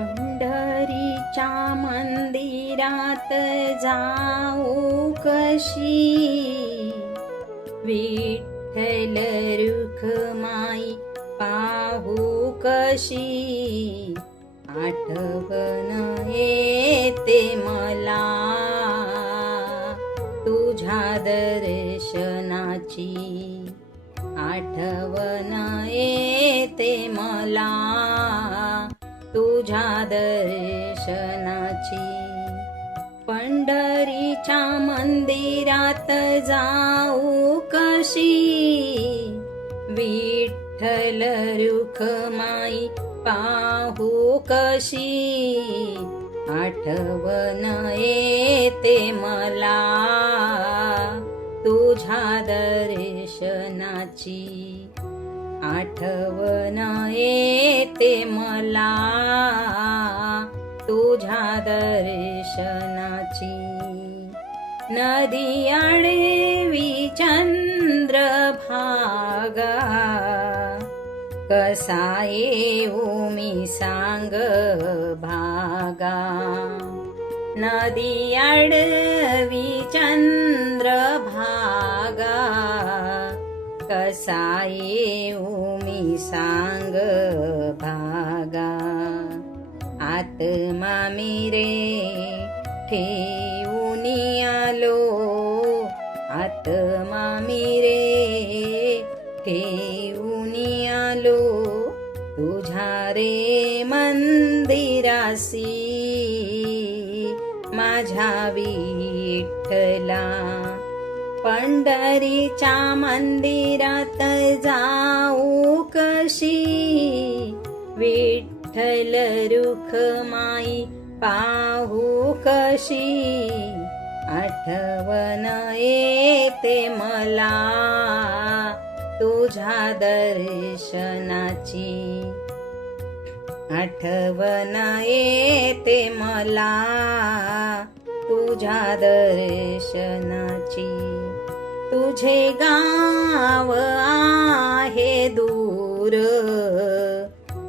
पंढरीच्या मंदिरात जाऊ कशी, विठ्ठल रुखमाई पाहू कशी, आठवण येते मला तुझ्या दर्शनाची, आठवण येते मला तुझ्या दर्शनाची. पंढरीच्या मंदिरात जाऊ कशी, विठ्ठल रुखमाई पाहू कशी, आठवण येते मला तुझ्या दर्शनाची, आठवण येते मला तुझ्या दर्शनाची. नदी आडवी चंद्रभागा, कसा येऊ मी सांग भागा. नदी आडवी चंद्रभागा, कसा येऊ मी सांग भागा. आत्मा मी रे ठेवून आलो, आत्मा मी रे ठेवून आलो तुझ्या रे मंदिरासी, माझ्या विठ्ठला. पंढरीच्या मंदिरात जाऊ कशी, विठ्ठल रुखमाई पाहू कशी, आठवण येते मला तुझ्या दर्शनाची, आठवण येते मला तुझ्या दर्शनाची. तुझे गाव आहे दूर,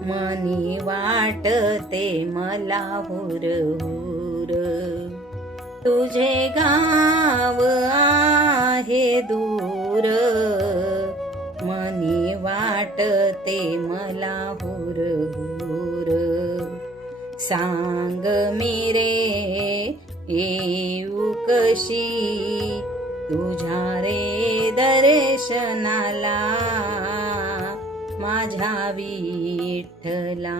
मनी वाटते मला हुर हुर. तुझे गाव आहे दूर, मनी वाटते मला हुर हुर. सांग मी रे येऊ कशी, तुझ्या रे दर्शनाला, माझ्या विठ्ठला.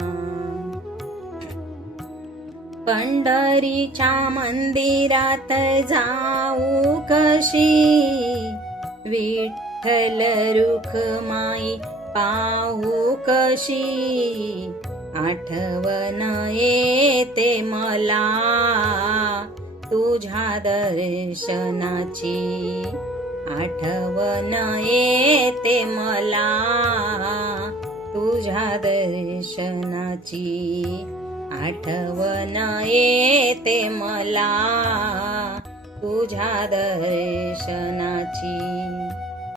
पंढरीच्या मंदिरात जाऊ कशी, विठ्ठल रुखमाई पाहू कशी, आठवण येते मला तुझ्या दर्शनाची, आठवण येते मला तुझ्या दर्शनाची, आठवण येते मला तुझ्या दर्शनाची.